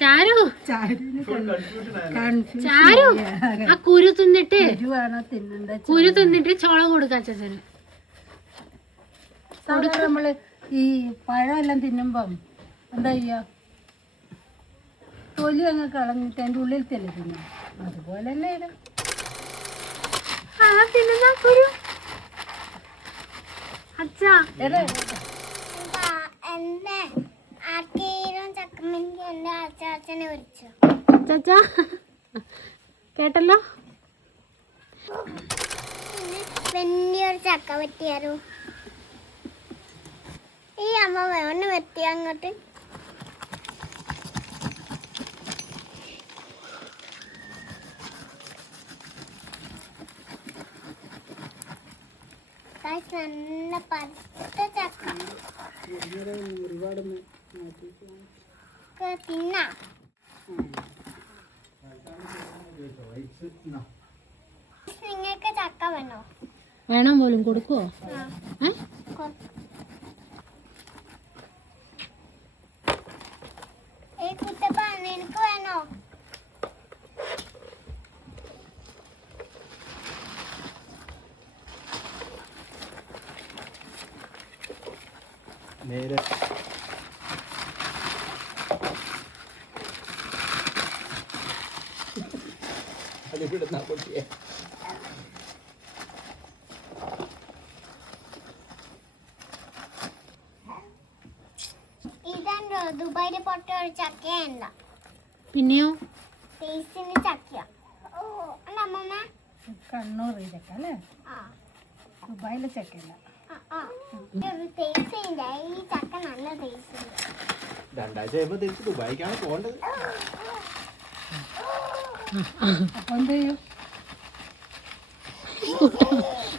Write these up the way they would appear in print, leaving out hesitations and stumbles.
ചാരു ചാരു ആ കുരു തിന്നിട്ട് ചോള കൊടുക്കാം അച്ഛന്. നമ്മള് ഈ പഴമെല്ലാം തിന്നുമ്പം എന്താ ചെയ്യാ, തൊലി അങ്ങ് കളഞ്ഞിട്ട് അതിൻ്റെ ഉള്ളിൽ തന്നെ തിന്നും. അതുപോലെ തന്നെ ഇത് തിന്നുന്ന കുരു അച്ഛാ. ചാച്ചാ കേട്ടല്ലോ, വലിയൊരു ചക്ക പറ്റിയാലോ? ഈ അമ്മ ഒന്ന് വെത്തിയ അങ്ങോട്ട്. നല്ല പഴുത്ത ചക്ക തിന്നാ. നിങ്ങൾക്ക് ചക്ക വേണോ? വേണം പോലും കൊടുക്കുവോ? കുട്ടപ്പ നിനക്ക് വേണോ? നേരെ ഇതെന്തോ ദുബായിലെ പൊട്ട ഒരു ചക്കയല്ല, പിന്നെയോ ടേസ്റ്റിന് ചക്കയാ. അമ്മമ്മ കണ്ണൂർ ചക്ക അല്ലേ, ദുബായിലെ ചക്കയല്ല. ടേസ്റ്റ് ഉണ്ട്, ഈ ചക്ക നല്ല ടേസ്റ്റ് ഉണ്ട്. രണ്ടാഴ്ച കഴിയുമ്പോ തിരിച്ച് ദുബായിക്കാണ് പോകേണ്ടത്. അപ്പൊ എന്ത് ചെയ്യും?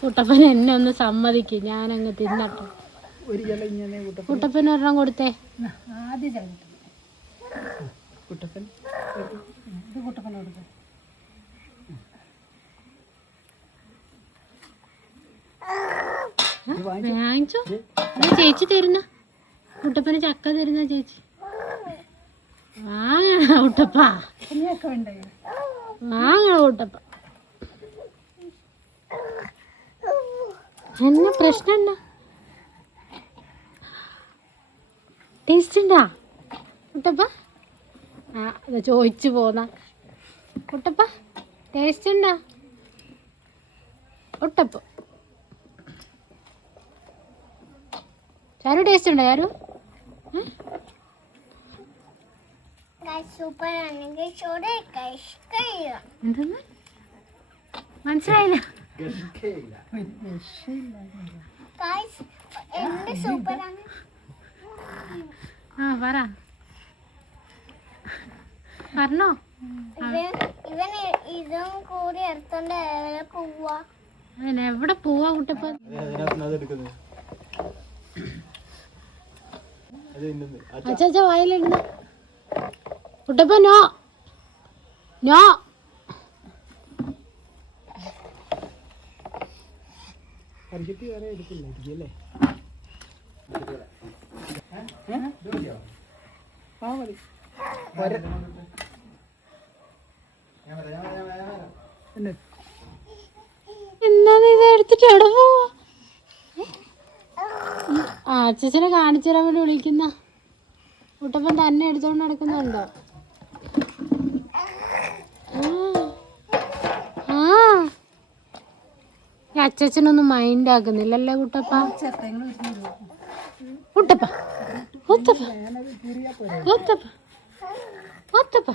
കുട്ടപ്പൻ എന്നെ ഒന്ന് സമ്മതിക്കും, ഞാനങ്ങ് തിന്നട്ടെ. കുട്ടപ്പൻ ഒരെണ്ണം കൊടുത്തേ. ആദ്യം കുട്ടപ്പൻ ഇത് കുട്ടപ്പൻ കൊടുക്കും. വാങ്ങിച്ചോ, ചേച്ചി തരുന്ന കുട്ടപ്പന് ചക്ക തരുന്ന ചേച്ചി. വാങ്ങണ കുട്ടപ്പ, വാങ്ങണ കുട്ടപ്പ. എന്നാ പ്രശ്നം എന്നാ? ടേസ്റ്റ് ഉണ്ടാ കുട്ടപ്പ? അത് ചോദിച്ചു പോന്ന കുട്ടപ്പ, ടേസ്റ്റ് ഉണ്ടാ കുട്ടപ്പ? ചാരു ടേസ്റ്റ് ഉണ്ടോ ചാരു? എന്തെന്ന് മനസ്സിലായില്ല. ആ പറ, പറഞ്ഞോ. എവിടെ പോവാ കുട്ടപ്പ? അച്ഛ വായിലിടുന്ന കുട്ടപ്പ. നോ നോ, എന്നാ ഇത് എടുത്തിട്ട് എവിടെ പോവാ? ആ അച്ഛനെ കാണിച്ചു തരാൻ വേണ്ടി വിളിക്കുന്ന കുട്ടപ്പൻ തന്നെ എടുത്തോണ്ട് നടക്കുന്നുണ്ടോ? അച്ഛനൊന്നും മൈൻഡ് ആക്കുന്നില്ലല്ലേ കുട്ടപ്പ? കുട്ടപ്പ കുത്തപ്പ കുത്തപ്പ കുത്തപ്പ.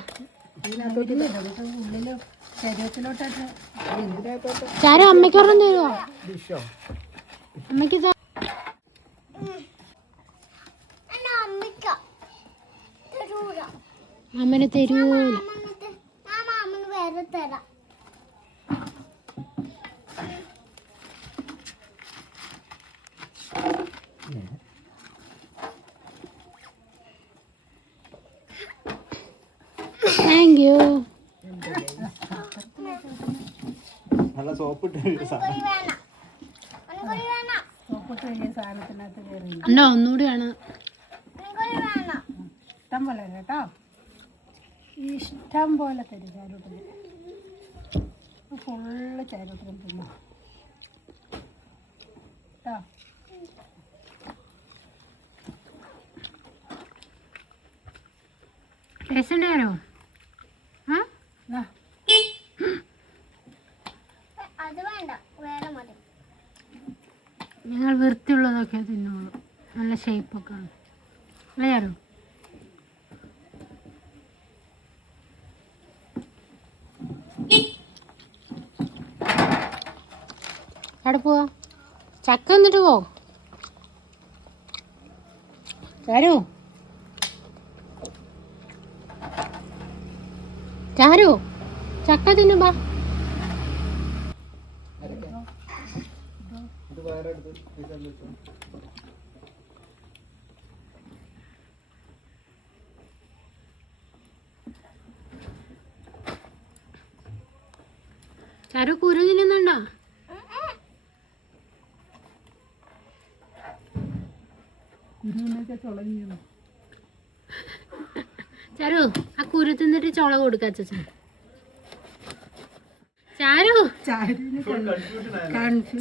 ചാരു അമ്മയ്ക്ക് ഒരെണ്ണം തരുമോ? അമ്മയ്ക്ക് അമ്മന് തരൂല. വേറെ തരാം. Thank you. നല്ല സോപ്പിട്ട് ഉണ്ടോ? ഒന്നുകൂടി ആണ്. ഇഷ്ടം പോലെ കേട്ടോ. ഇഷ്ടം പോലെ തരും ചാരോട്ടന്. ഫുള്ള് ചാരോട്ടൻ തിന്നു കേട്ടോ. ടേസ്റ്റ് ഉണ്ടായോ? അത് വേണ്ട, വേറെ മതി. നിങ്ങൾ വൃത്തിയുള്ളതൊക്കെ തിന്നോളൂ, നല്ല ഷേപ്പൊക്കെ ആണ് അല്ലേ ചാരു? എവിടെ പോവാ? ചക്ക എന്നിട്ട് പോ ചാരു. ചാരു ചക്ക തിന്നുമ്പാ. ഇത് വേറെ എടുത്ത് ഫ്രീസറിൽ വെച്ചോ. ചാരു കുരു തിന്നുന്നുണ്ടോ? ചാരു ആ കുരു തിന്നിട്ട് ചുള കൊടുക്ക അച്ഛൻ. ചാരു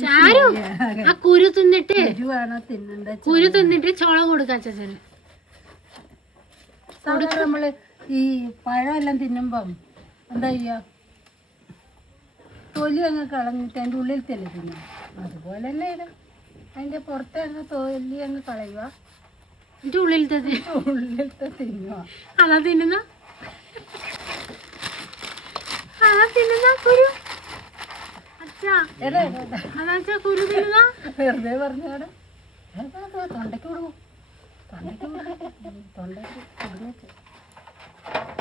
ചാരു ആ കുരു തിന്നിട്ട് കുരു തിന്നിട്ട് ചുള കൊടുക്ക അച്ഛന്. സാധാരണ നമ്മള് ഈ പഴമെല്ലാം തിന്നുമ്പം എന്താ ചെയ്യാ, തൊലി അങ്ങ് കളഞ്ഞിട്ട് അതിൻ്റെ ഉള്ളിലത്തല്ലേ തിന്നും. അതുപോലെ തന്നെ ഇത് അതിൻ്റെ പുറത്തെ അങ്ങ് തൊലി അങ്ങ് കളയുക, എന്റെ ഉള്ളിലത്തെ ഉള്ളിലത്തെ തിന്നുക. അതാ തിന്നുന്ന കുരു. അച്ഛാ അതാ കുരു തിന്നുന്ന വെറുതെ പറഞ്ഞാടെ തൊണ്ടയ്ക്ക് കൊടുക്കും, തൊണ്ടയ്ക്ക് തൊണ്ടയ്ക്ക് കൊടുങ്ങ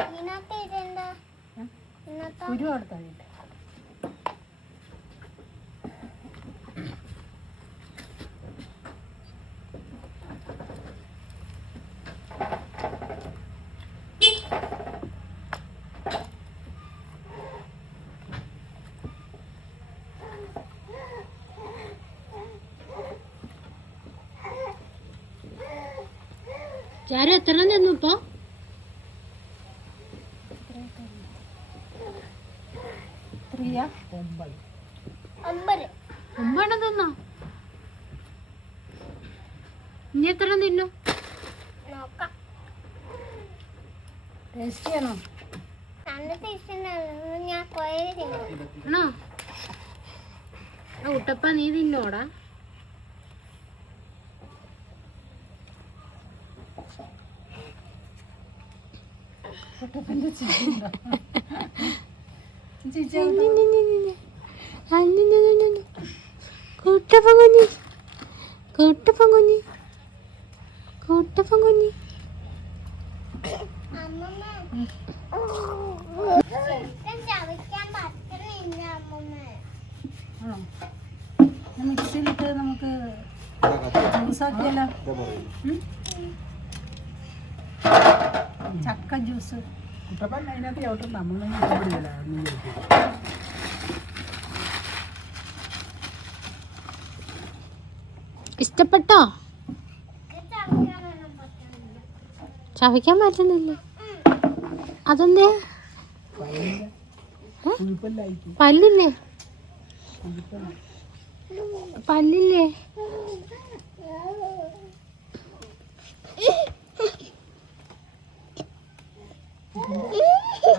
ഇതിനകത്ത് ഇതെന്താ? ഇതിനകത്ത് കുരു കൊടുത്താൽ ചാരു എത്ര തിന്നു ഇപ്പൊ? ഒമ്പെണ്ണം തിന്നോ? ഇനി എത്ര തിന്നു? നോക്കാം. ടേസ്റ്റ് ചെയ്യണോ? നല്ല ടേസ്റ്റ് ഞാൻ കുറേ തിന്നു. ആണോ? ആ കുട്ടപ്പ നീ തിന്നോടാ? കുട്ടപ്പൻ്റെ ചിരിയുണ്ടോ? കൂട്ടപ്പൻ കുഞ്ഞി, കൂട്ടപ്പൻ കുഞ്ഞി, കൂട്ടപ്പൻ കുഞ്ഞി. അമ്മമ്മ ശരിക്കും ചവയ്ക്കാൻ പറ്റണില്ല അമ്മമ്മ. ആണോ? മിക്സിയിലിട്ട് നമുക്ക് ജ്യൂസാക്കിയല്ലോ. ചക്ക ജ്യൂസ്. കുട്ടപ്പൻ അതിനകത്ത് ചവിട്ടും, നമ്മളൊന്നും ഇഷ്ടപ്പെടില്ല. ഇഷ്ടപ്പെട്ടോ? ചവയ്ക്കാനൊന്നും പറ്റണില്ല. ചവയ്ക്കാൻ പറ്റുന്നില്ലേ? അതെന്തേ? പല്ലില്ലേ? പല്ലില്ലേ?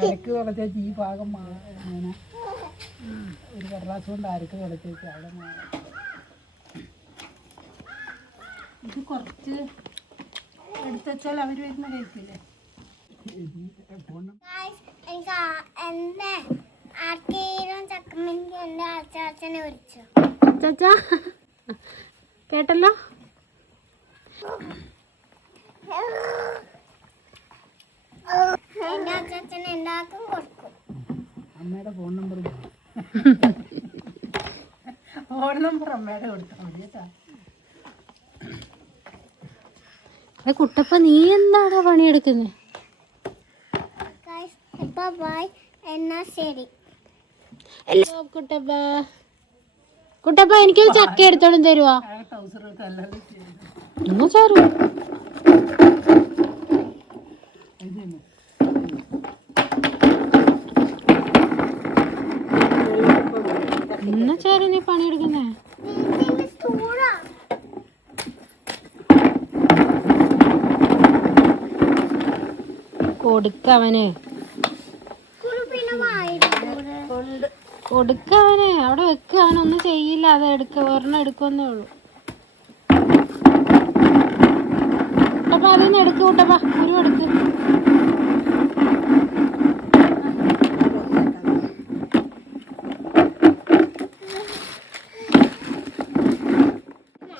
അരക്ക് തുടച്ചേച്ച് ഈ ഭാഗം ഇങ്ങനെ ഒരു കടലാസ് കൊണ്ട് അരക്ക് തുടച്ചേച്ച് അവിടെ ഇത് കുറച്ച് എടുത്ത് വെച്ചാൽ അവർ വരുന്ന കഴിക്കില്ലേ. Guys, എനിക്ക് എന്റെ ആർക്കെങ്കിലും ചക്കമ്മഎനിക്ക് എന്റെ അച്ചാച്ചനെ വിളിച്ചു. ചാച്ചാ കേട്ടല്ലോ? എന്റെ അച്ചാച്ചൻ എല്ലാവർക്കും കൊടുക്കും. അമ്മയുടെ ഫോൺ നമ്പർ അമ്മയുടെ കൊടുത്താൽ മതി കേട്ടാ. കുട്ടപ്പ നീ എന്താടാ പണിയെടുക്കുന്നത്? Guys, ഇപ്പൊ ബൈ, എന്നാ ശരി. ഹലോ കുട്ടപ്പ. കുട്ടപ്പ എനിക്കൊരു ചക്ക എടുത്തോളും തരുവോ? ട്രൗസറൊക്കെ അല്ലാതെ എന്നാ ചാരു ചാരു നീ പണിയെടുക്കുന്നേ? ഇതിന്റെ സ്റ്റൂളാ. കൊടുക്കവന്, പിന്നെ വായിടൂടെ. കൊടുക്കവന്. അവിടെ വെക്ക, അവനൊന്നും ചെയ്യില്ല. അത് എടുക്ക, ഒരെണ്ണം എടുക്കുന്നേ ഉള്ളൂ. കുട്ടപ്പ അതിൽ നിന്ന് എടുക്ക്. കുട്ടപ്പ ഒരു എടുക്ക്.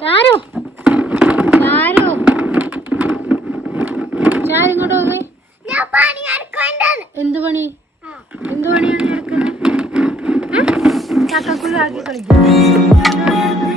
ചാരു, ചാരു, ചാരു ഇങ്ങോട്ട് പോകേ. ഞാൻ പണി എടുക്കണ്ടാണ്. എന്ത് പണി? എന്ത് പണിയാണ് നീ എടുക്കുന്നത്? ചക്കക്കുള്ളി ആക്കി കളിക്കും.